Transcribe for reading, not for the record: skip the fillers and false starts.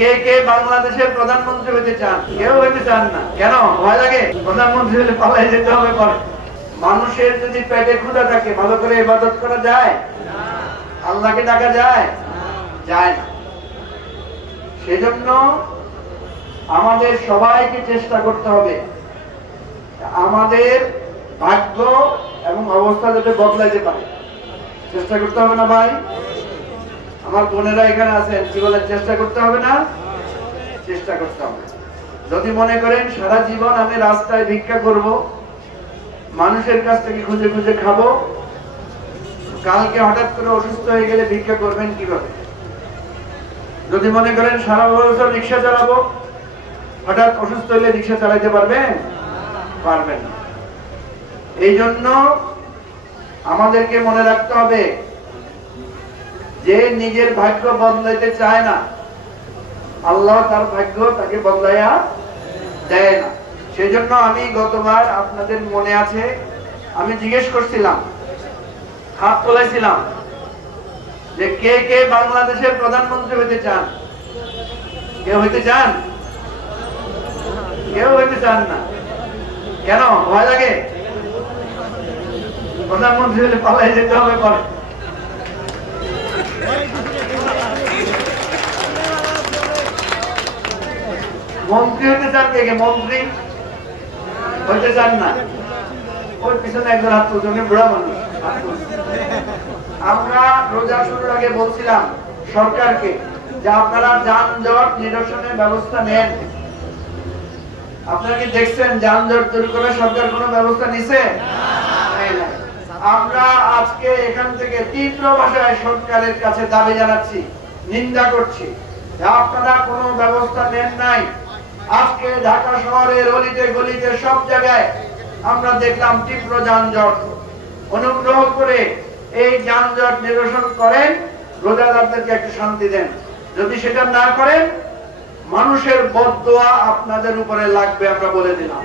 কে কে বাংলাদেশের প্রধানমন্ত্রী হতে চান? কেউ হতে চান না। কেন? ভয় লাগে? প্রধানমন্ত্রী হলে পালাই যেতে হবে পরে। মানুষের যদি পেটে ক্ষুধা থাকে ভালো করে ইবাদত করা যায়? আল্লাহকে ডাকা যায়? যায় না। সেজন্য আমাদের সবাইকে চেষ্টা করতে হবে আমাদের ভাগ্য এবং অবস্থা যাতে বদলাইতে পারে। চেষ্টা করতে হবে না ভাই? আমার বোনেরা এখানে আছেন, কি বলেন? চেষ্টা করতে হবে না? চেষ্টা করতে হবে। যদি মনে করেন সারা জীবন আমি রাস্তায় ভিক্ষা করব, মানুষের কাছ থেকে খুঁজে খুঁজে খাবো, কালকে হঠাৎ করে অসুস্থ হয়ে গেলে ভিক্ষা করবেন কিভাবে? যদি মনে করেন সারা বছর রিক্সা চালাবো, হঠাৎ অসুস্থ হলে রিক্সা চালাইতে পারবেন? পারবেন না। এই জন্য আমাদেরকে মনে রাখতে হবে যে নিজের ভাগ্য বদলাইতে চায় না, আল্লাহ তার ভাগ্য তাকে বদলাইয়া দেয় না। সেজন্য আমি গতবার আপনাদের মনে আছে আমি জিজ্ঞেস করছিলাম, হাত তোলাইছিলাম যে কে কে বাংলাদেশের প্রধানমন্ত্রী হতে চান? কেউ হইতে চান? কেউ হইতে চান না। কেন? ভয় লাগে? প্রধানমন্ত্রী হলে পালাই যেতে হবে পরে। মন্ত্রী হতে চান কে কে? মন্ত্রী হইতে চান না? ওর পিছনে একজন হাত তুলছে, উনি বুড়া মানুষ। আমরা রোজা শুরুর আগে বলছিলাম সরকারকে যে আপনারা যানজট নিরসনের ব্যবস্থা নেন। আপনারা কি দেখছেন যানজট দূর করে সরকার কোনো ব্যবস্থা নিছে? আমরা আজকে এখান থেকে তীব্র ভাষায় সরকারের কাছে দাবি জানাচ্ছি, নিন্দা করছি যে আপনারা কোনো ব্যবস্থা নেন নাই। আজকে ঢাকা শহরের অলিতে গলিতে সব জায়গায় আমরা দেখলাম তীব্র যানজট। অনুগ্রহ করে এই যানজট নিরসন করেন, রোজাদারদেরকে একটু শান্তি দেন। যদি সেটা না করেন মানুষের বদদোয়া আপনাদের উপরে লাগবে, আমরা বলে দিলাম।